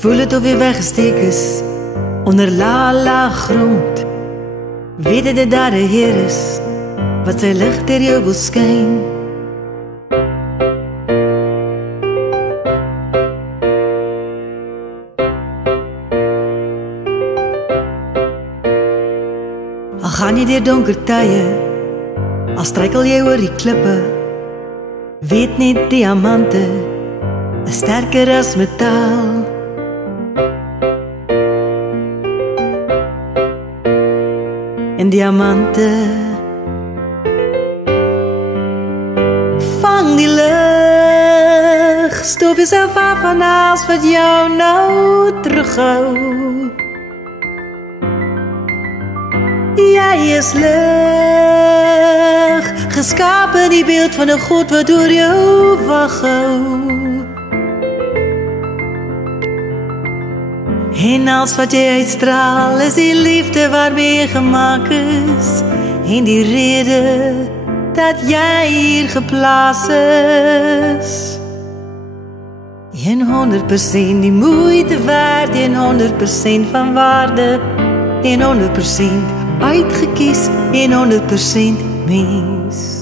Voel het of jy weggesteek is onder laag grond. Weet jy dat daar 'n Heer is wat sy lig deur jou wil skyn. Al gaan jy deur donker tye, al struikel jy oor die klippe, weet net diamante is sterker as metaal. En diamante vang die lig, stop jezelf af van alles wat jou nou terughou. Jy is lig, geskapen in die beeld van 'n God wat oor jou wag hou. En als wat jy uitstraal is die liefde waarmee jy gemaak is, en die rede dat jy hier geplaas is. 100% die moeite werd, 100% van waarde, 100% uitgekies, 100% mens.